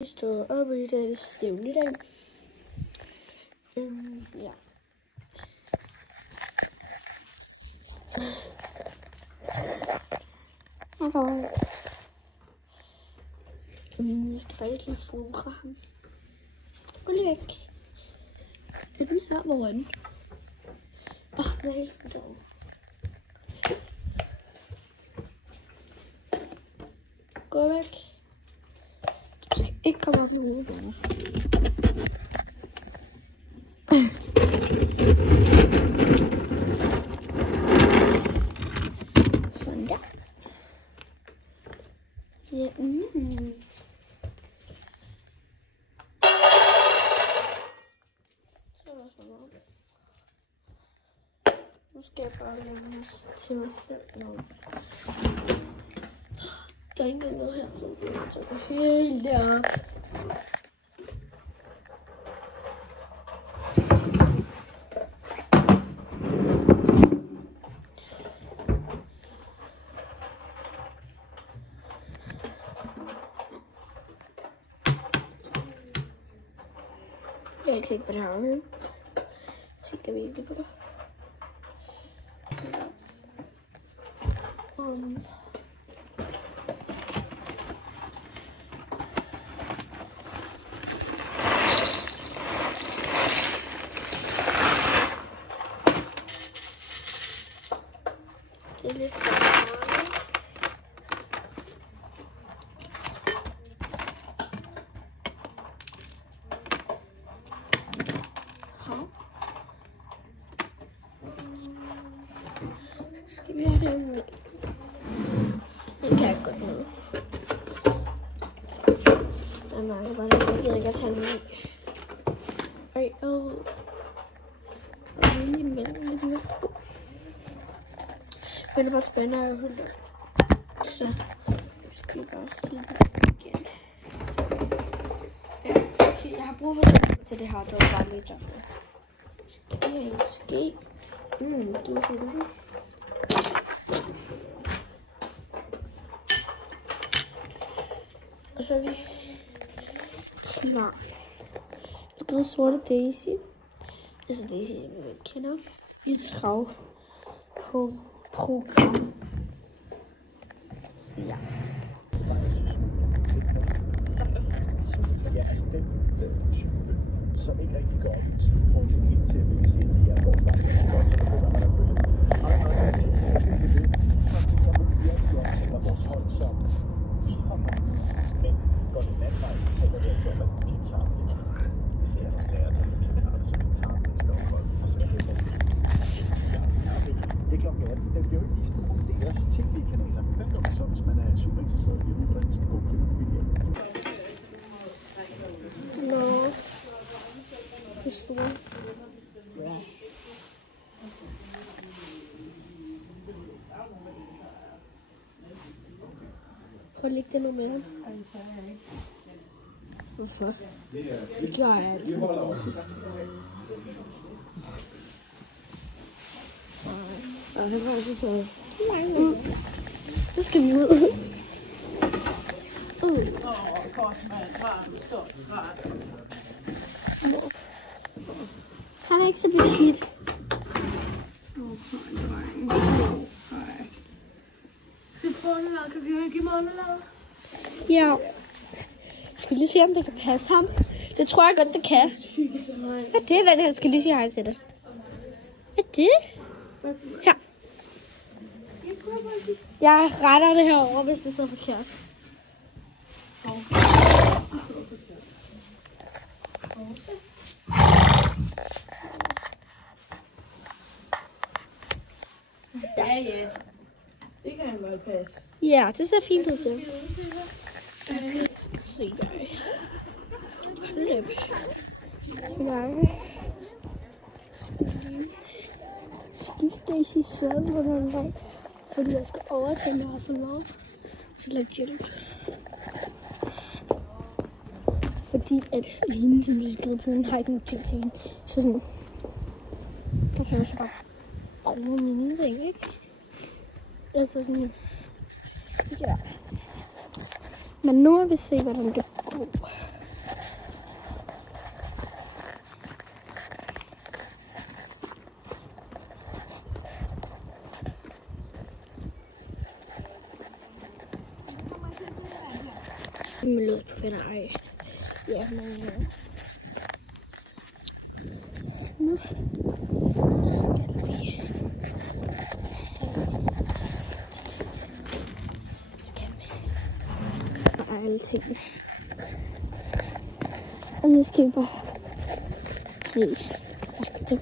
Vi står op i det stævne i dag. Ja. Hallo. Jeg skal faktisk lige fodre ham. Gå lige væk. Er den her? Hvor er den? Den er helt sådan derovre. Gå væk. Du skal ikke komme op i hovedet. Sådan der. Ja. Nu skal jeg bare lave til mig selv noget. Der er ikke noget her, så jeg går helt derop. Jeg har ikke set på det her. Jeg tænker virkelig på det. Det er lidt svært. Skal vi have den med? Den kan jeg godt med. Jeg mangler bare lidt, jeg gider ikke at tage den i. Og lige imellem lidt mere. Men det er bare spændende, at jeg holder. Så skal vi bare stille igen. Ja, okay, jeg har brug for det til det her, det var bare lidt derfor. Skal vi have en ske? Du er sådan. Og så er vi klar. Jeg skal have sorte Daisy. Altså Daisy, jeg ikke kender. Vi er trav på program. Så ja. Ja, altså den type, som ikke rigtig går op i typepunktet indtil vi kan se, at det her går faktisk godt, så begynder man at følge. Andre ting, indtil det, så kommer vi virkelig omtaler vores hold som vi har mange, men går det en anden vej, så taler vi altså om, at de tager det. Det skal jeg også lære at tage min karte, så vi tager det i større og så er det så det er klokken 18. Den bliver jo ikke vist på nogle DR's tv-kanaler, men hvad gør man så, hvis man er super interesseret i, hvordan det skal gå på den video? Nå, det er store. Ja. Prøv at lægge det noget mere. Hvorfor? Det gør jeg altid med Daisy. Og han var altid så. Så skal vi ud. Han er ikke så beskidt. Kan vi ikke give marmelade? Ja. Skal vi lige se, om det kan passe ham? Det tror jeg godt, det kan. Hvad er det, Vand? Han skal lige sige hej til det. Hvad er det? Her. Jeg retter det herover, hvis det sidder forkert. Ja. Det kan han godt passe. Ja, det ser fint ud til. Jeg skal se dig. Hold op. Jeg skifte Daisy sæden på den dag, fordi jeg skal overtage, når jeg har fået lov til at hjælpe. Fordi at hende, som de skriver på, hun har ikke nogen ting til hende. Så sådan, der kan jeg så bare bruge mine ting, ikke? Altså sådan, ja. Men nu må vi se, hvordan det går. Med lød på venner. Ej. Ja, men... Nu skal vi og alle tingene. Og nu skal vi bare have lagt dem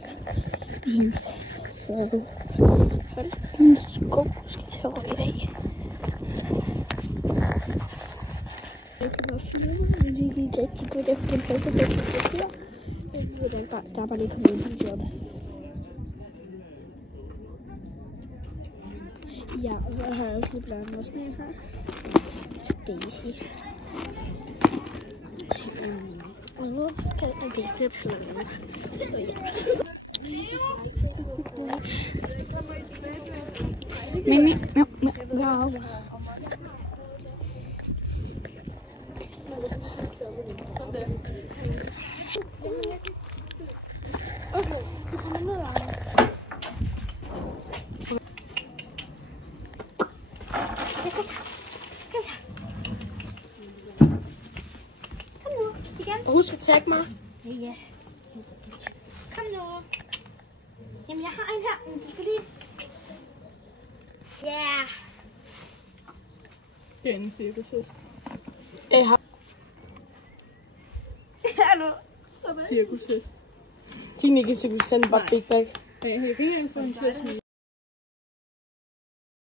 i hendes sæde. Hold din sko skal til at røge af. Det var filmet, men det gik rigtig godt efter den første bedste her. Der er bare lige kommet ind på job. Ja, og så har jeg også lige blandet også ned her til Daisy. Og nu skal jeg dele til noget. Så ja. Wow. Okay, du kommer ned af. Kom nu, igen. Og husk at tagge mig. Ja. Kom nu. Jamen, jeg har en her, men du skal lige... Ja. Yeah. Det er en cirkushest. Hallo. Cirkushest. Tænk ikke, så kunne du sende bare big bag. Jeg kan ikke engang få en til at smide.